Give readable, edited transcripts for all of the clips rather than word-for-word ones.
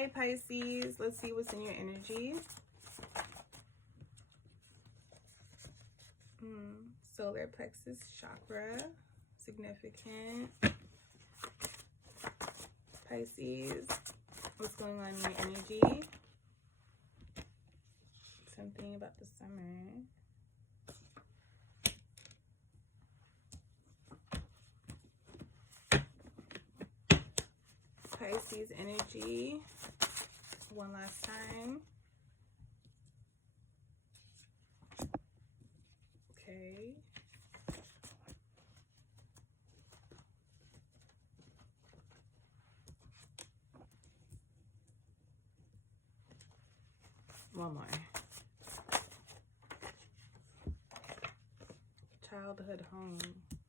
Hi, Pisces. Let's see what's in your energy. Solar plexus chakra. Significant. Pisces. What's going on in your energy? Something about the summer. Pisces energy. One last time. Okay. One more. Childhood home.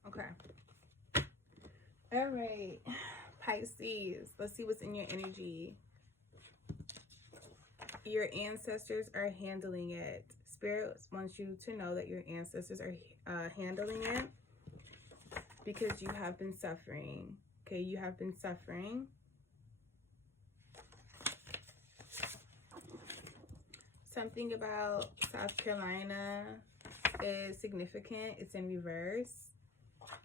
Okay. All right. Pisces. Let's see what's in your energy. Your ancestors are handling it. Spirit wants you to know that your ancestors are handling it because you have been suffering. Okay, you have been suffering. Something about South Carolina is significant. It's in reverse.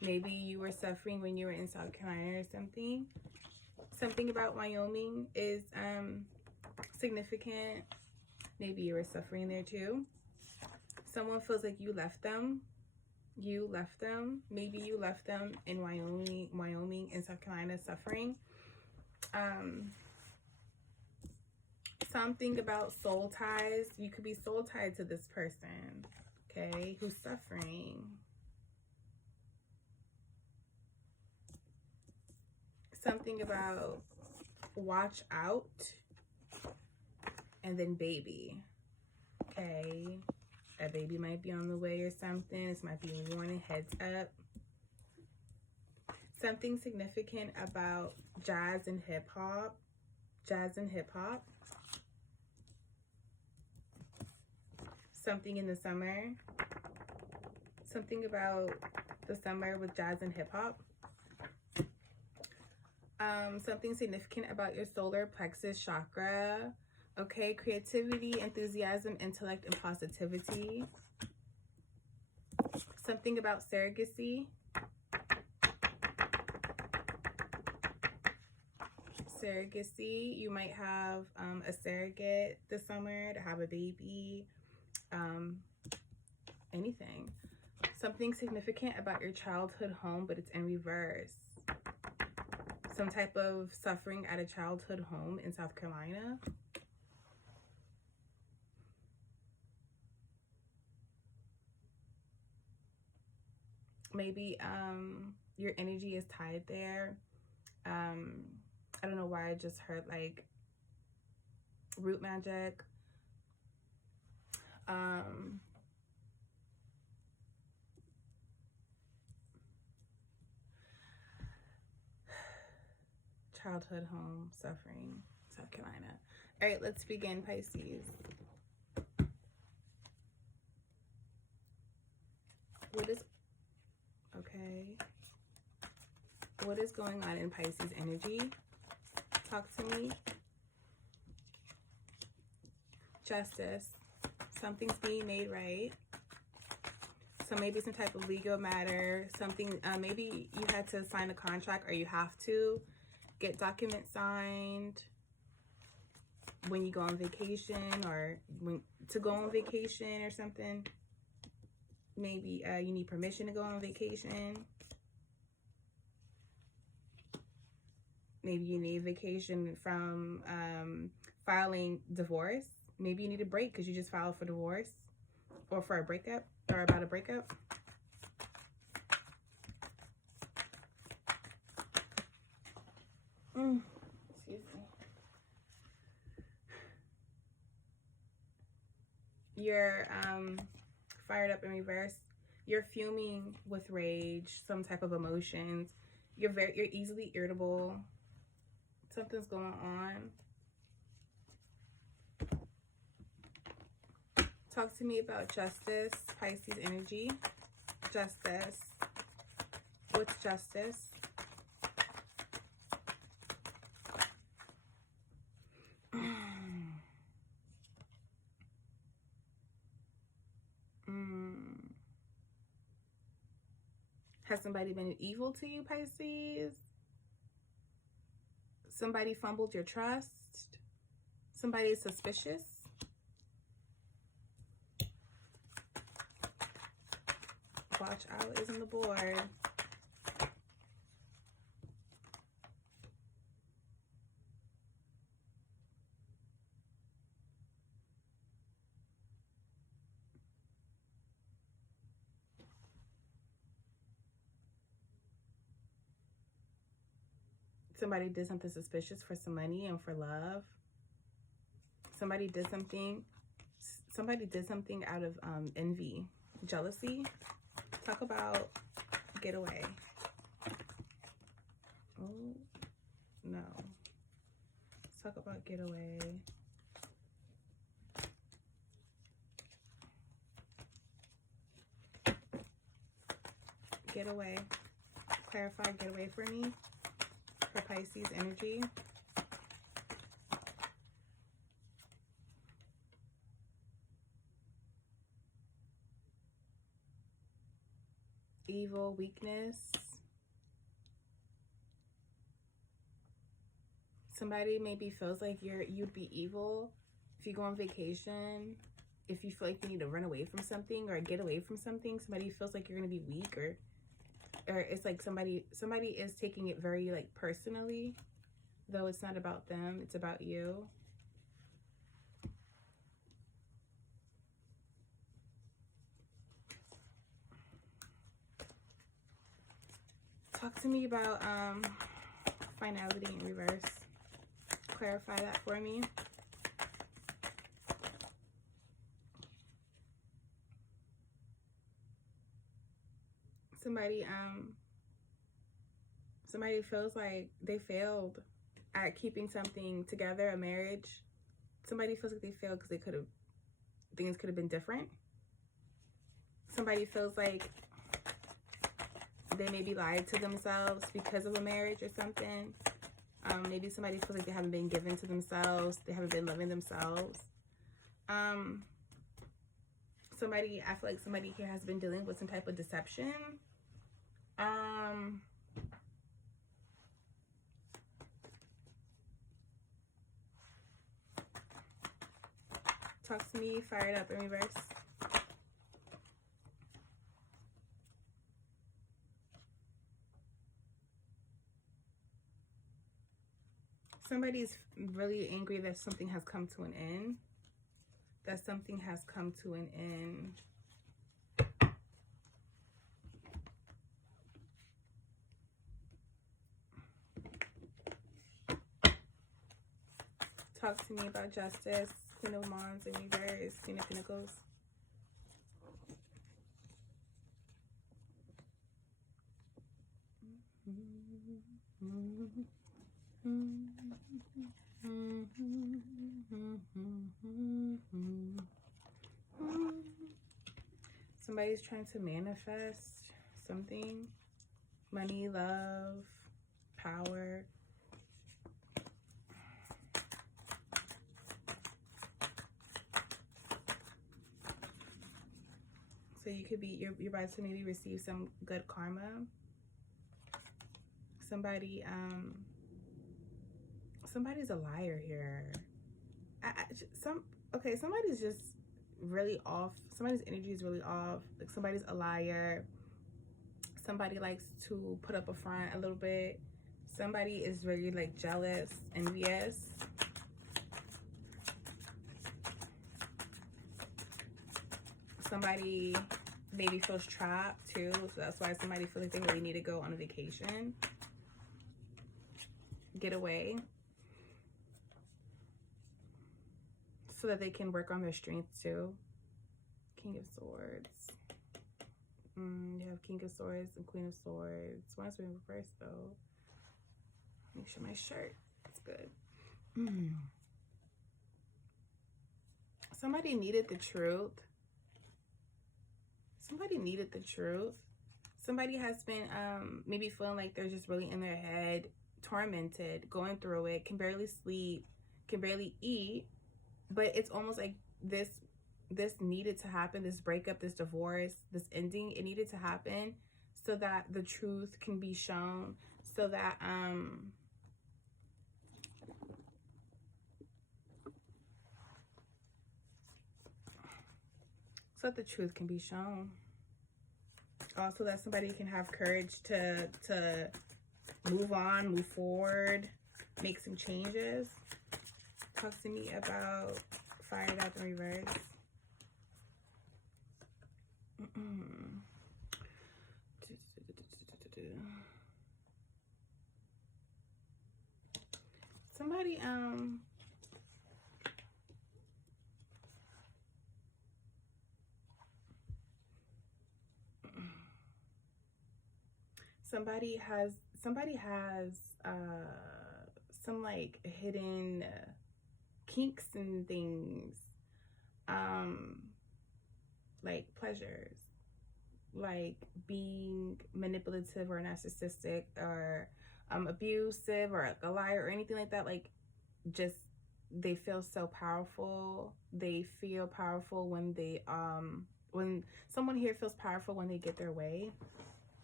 Maybe you were suffering when you were in South Carolina or something. Something about Wyoming is significant. Maybe you were suffering there too. Someone feels like you left them. You left them. Maybe you left them in Wyoming and South Carolina suffering. Something about soul ties. You could be soul tied to this person, okay, who's suffering. Something about watch out and then baby, okay. A baby might be on the way or something. This might be a warning, heads up. Something significant about jazz and hip hop. Jazz and hip hop. Something in the summer. Something about the summer with jazz and hip hop. Something significant about your solar plexus chakra. Okay, creativity, enthusiasm, intellect, and positivity. Something about surrogacy. Surrogacy, you might have a surrogate this summer to have a baby. Anything. Something significant about your childhood home, but it's in reverse. Some type of suffering at a childhood home in South Carolina. Maybe your energy is tied there. I don't know why I just heard like root magic. Childhood home, suffering, South Carolina. All right, let's begin, Pisces. What is going on in Pisces energy? Talk to me. Justice. Something's being made right. So maybe some type of legal matter. Something, maybe you had to sign a contract or you have to get documents signed when you go on vacation or to go on vacation or something. Maybe you need permission to go on vacation. Maybe you need vacation from filing divorce. Maybe you need a break because you just filed for divorce or for a breakup or about a breakup. Excuse me. You're fired up in reverse. You're fuming with rage, some type of emotions. You're easily irritable. Something's going on. Talk to me about justice, Pisces energy. Justice. What's justice? Has somebody been evil to you, Pisces? Somebody fumbled your trust? Somebody is suspicious? Watch out is on the board. Somebody did something suspicious for some money and for love. Somebody did something out of envy, jealousy. Talk about getaway. Oh, no. Let's talk about getaway. Getaway. Clarify getaway for me. For Pisces energy. Evil, weakness. Somebody maybe feels like you'd be evil if you go on vacation. If you feel like you need to run away from something or get away from something, somebody feels like you're gonna be weak, or it's like somebody is taking it very like personally, though it's not about them, it's about you. Talk to me about finality in reverse. Clarify that for me. Somebody feels like they failed at keeping something together, a marriage. Somebody feels like they failed because things could have been different. Somebody feels like they maybe lied to themselves because of a marriage or something. Maybe somebody feels like they haven't been given to themselves. They haven't been loving themselves. I feel like somebody here has been dealing with some type of deception. Talk to me, fire it up in reverse. Somebody's really angry that something has come to an end. That something has come to an end. Talk to me about justice. Queen of Wands in reverse. Queen of Pentacles. Somebody's trying to manifest something. Money, love, power. So you could be, you're about to maybe receive some good karma. Somebody's a liar here. Somebody's just really off. Somebody's energy is really off. Like somebody's a liar. Somebody likes to put up a front a little bit. Somebody is very like jealous, envious. Somebody maybe feels trapped too, so that's why somebody feels like they really need to go on a vacation, get away, so that they can work on their strengths too. King of Swords. You have King of Swords and Queen of Swords. One's in reverse though. Make sure my shirt is good. Somebody needed the truth. Somebody needed the truth. Somebody has been maybe feeling like they're just really in their head, tormented, going through it, can barely sleep, can barely eat. But it's almost like this needed to happen, this breakup, this divorce, this ending, it needed to happen so that the truth can be shown, so that the truth can be shown. Also, that somebody can have courage to move on, move forward, make some changes. Talk to me about fire out the reverse. Somebody somebody has some like hidden kinks and things, like pleasures, like being manipulative or narcissistic or abusive or like a liar or anything like that. Like, just they feel so powerful. They feel powerful when someone here feels powerful when they get their way.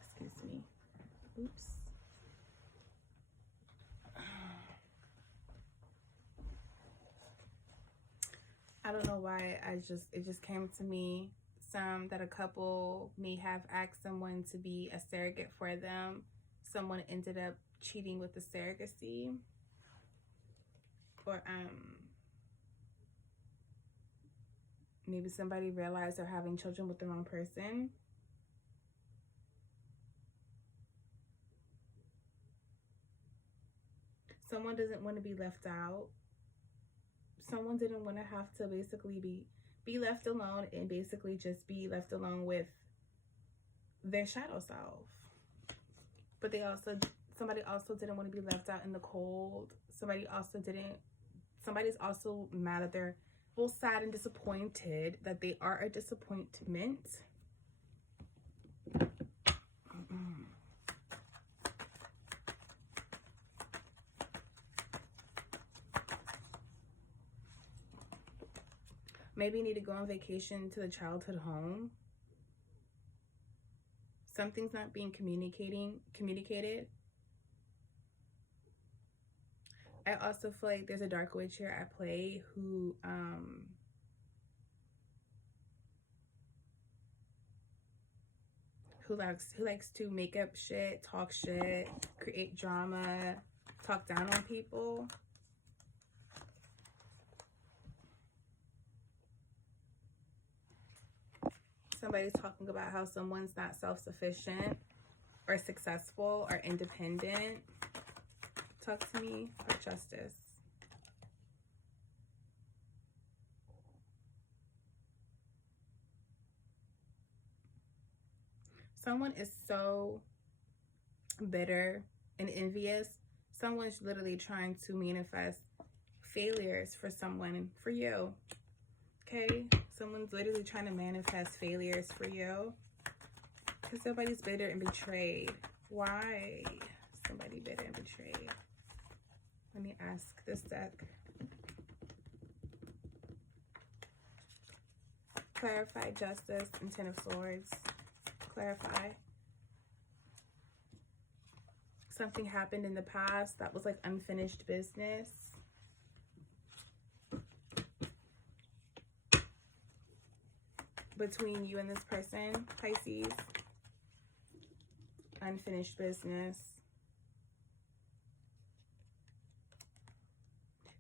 Excuse me. Oops. I don't know why it just came to me that a couple may have asked someone to be a surrogate for them. Someone ended up cheating with the surrogacy, or maybe somebody realized they're having children with the wrong person. Someone doesn't want to be left out. Someone didn't want to have to basically be left alone and basically just be left alone with their shadow self. But somebody also didn't want to be left out in the cold. Somebody's also mad that they're sad and disappointed that they are a disappointment. Maybe you need to go on vacation to the childhood home. Something's not being communicated. I also feel like there's a dark witch here at play who likes to make up shit, talk shit, create drama, talk down on people. Somebody's talking about how someone's not self-sufficient or successful or independent. Talk to me about justice. Someone is so bitter and envious. Someone's literally trying to manifest failures for someone, for you. Okay? Someone's literally trying to manifest failures for you. Because somebody's bitter and betrayed. Why? Somebody bitter and betrayed. Let me ask this deck. Clarify justice and Ten of Swords. Clarify. Something happened in the past that was like unfinished business. Between you and this person, Pisces. Unfinished business.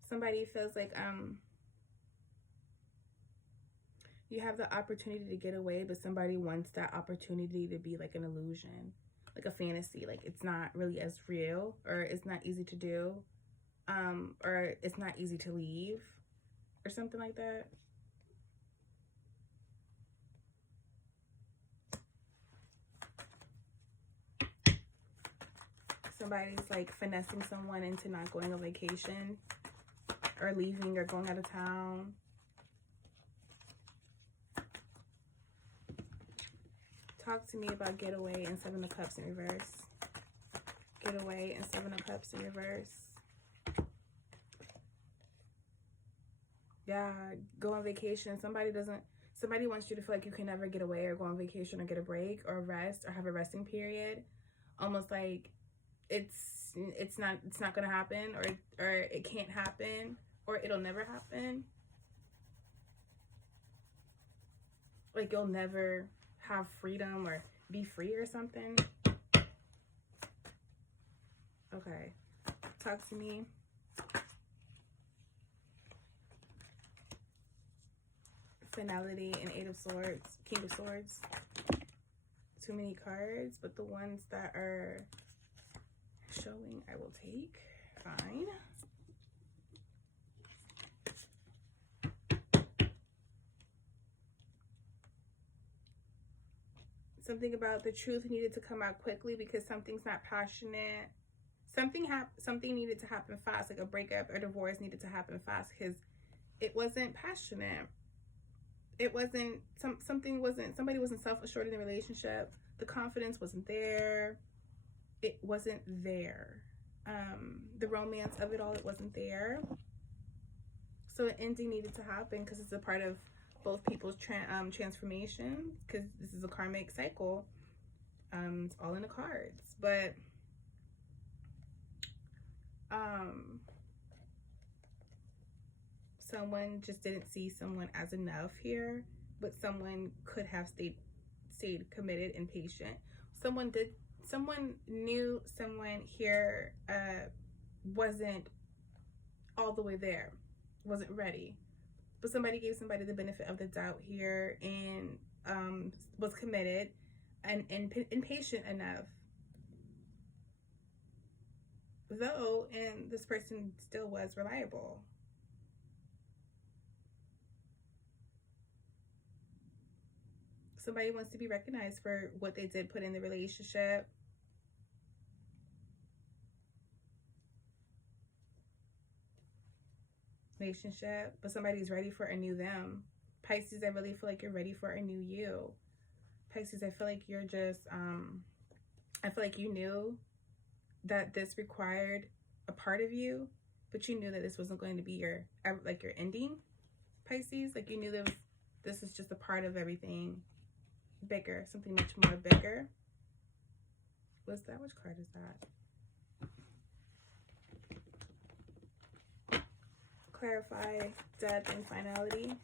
Somebody feels like you have the opportunity to get away, but somebody wants that opportunity to be like an illusion, like a fantasy. Like it's not really as real, or it's not easy to do, or it's not easy to leave, or something like that. Somebody's like finessing someone into not going on vacation or leaving or going out of town. Talk to me about getaway and Seven of Cups in reverse. Getaway and Seven of Cups in reverse. Yeah, go on vacation. Somebody Somebody wants you to feel like you can never get away or go on vacation or get a break or rest or have a resting period. Almost like it's not gonna happen, or it can't happen, or it'll never happen. Like you'll never have freedom or be free or something. Okay, talk to me. Finality and Eight of Swords, King of Swords. Too many cards, but the ones that are showing I will take. Fine. Something about the truth needed to come out quickly because something's not passionate. Something needed to happen fast, like a breakup or divorce needed to happen fast because it wasn't passionate. It wasn't, somebody wasn't self-assured in the relationship. The confidence wasn't there. It wasn't there. The romance of it all, it wasn't there. So an ending needed to happen because it's a part of both people's transformation, because this is a karmic cycle. It's all in the cards. But someone just didn't see someone as enough here, but someone could have stayed committed and patient. Someone knew someone here wasn't all the way there, wasn't ready, but somebody gave somebody the benefit of the doubt here and was committed and patient enough, though, and this person still was reliable. Somebody wants to be recognized for what they did put in the relationship. But somebody's ready for a new them. Pisces, I really feel like you're ready for a new you. Pisces, I feel like you're just, I feel like you knew that this required a part of you, but you knew that this wasn't going to be your ending, Pisces. Like you knew that this is just a part of everything bigger, something much more bigger. What's that? Which card is that? Clarify death and finality.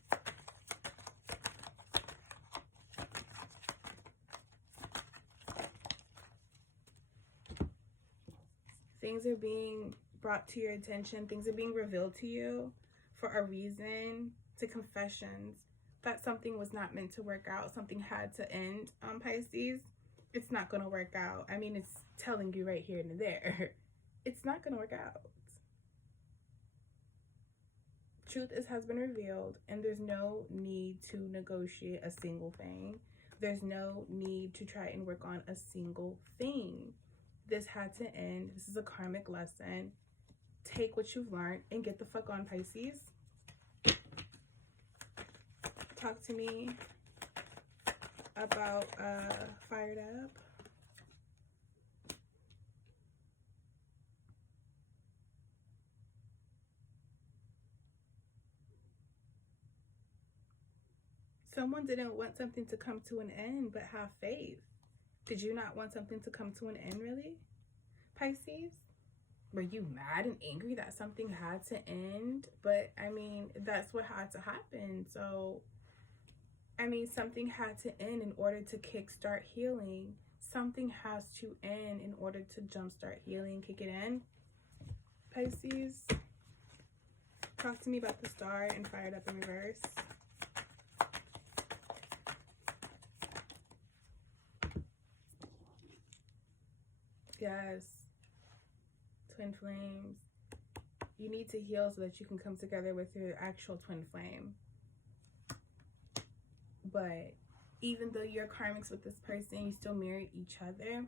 Things are being brought to your attention. Things are being revealed to you for a reason. To confessions that something was not meant to work out. Something had to end. Pisces, it's not going to work out. I mean, it's telling you right here and there. It's not going to work out. Truth has been revealed, and there's no need to negotiate a single thing. There's no need to try and work on a single thing. This had to end. This is a karmic lesson. Take what you've learned and get the fuck on, Pisces. Talk to me about Fired Up. Someone didn't want something to come to an end, but have faith. Did you not want something to come to an end, really? Pisces? Were you mad and angry that something had to end? But, I mean, that's what had to happen. So, I mean, something had to end in order to kickstart healing. Something has to end in order to jumpstart healing, kick it in. Pisces? Talk to me about the Star and Fired Up in reverse. Yes. Twin flames. You need to heal so that you can come together with your actual twin flame. But even though you're karmics with this person, you still marry each other.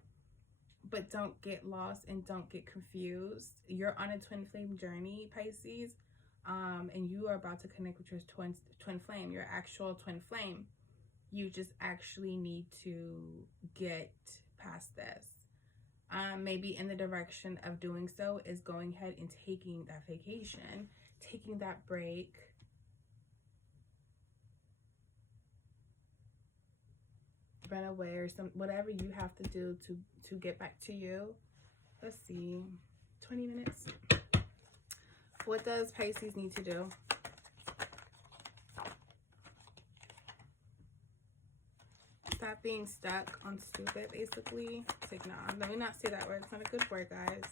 But don't get lost and don't get confused. You're on a twin flame journey, Pisces. And you are about to connect with your twin flame, your actual twin flame. You just actually need to get past this. Maybe in the direction of doing so is going ahead and taking that vacation, taking that break, run away or whatever you have to do to get back to you. Let's see, 20 minutes. What does Pisces need to do? Stop being stuck on stupid, basically. It's like, nah, let me not say that word. It's not a good word, guys.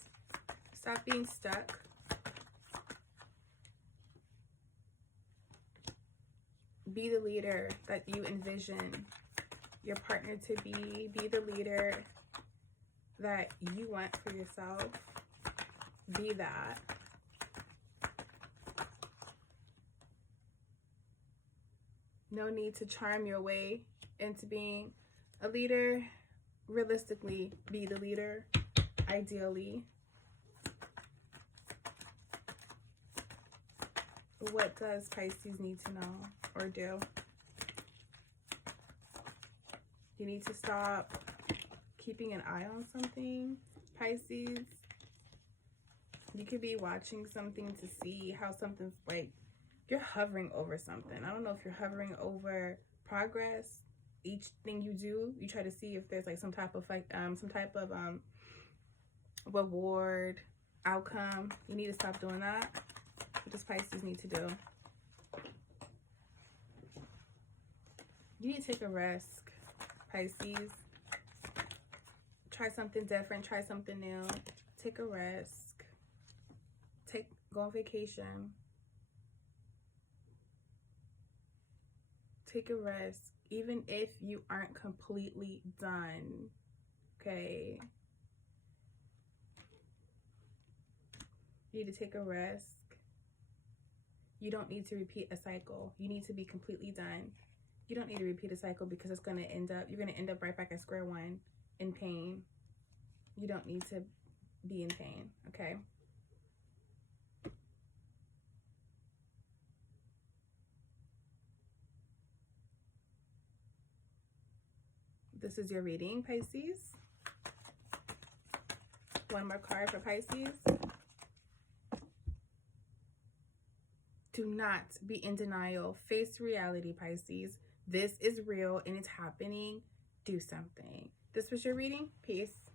Stop being stuck. Be the leader that you envision your partner to be. Be the leader that you want for yourself. Be that. No need to charm your way into being a leader. Realistically, be the leader, ideally. What does Pisces need to know or do? You need to stop keeping an eye on something, Pisces. You could be watching something to see how something's like, you're hovering over something. I don't know if you're hovering over progress. Each thing you do, you try to see if there's like some type of reward, outcome. You need to stop doing that. What does Pisces need to do? You need to take a risk, Pisces. Try something different. Try something new. Take a risk. Go on vacation. Take a risk, even if you aren't completely done, okay? You need to take a risk. You don't need to repeat a cycle. You need to be completely done. You don't need to repeat a cycle because it's gonna you're gonna end up right back at square one in pain. You don't need to be in pain, okay? This is your reading, Pisces. One more card for Pisces. Do not be in denial. Face reality, Pisces. This is real and it's happening. Do something. This was your reading. Peace.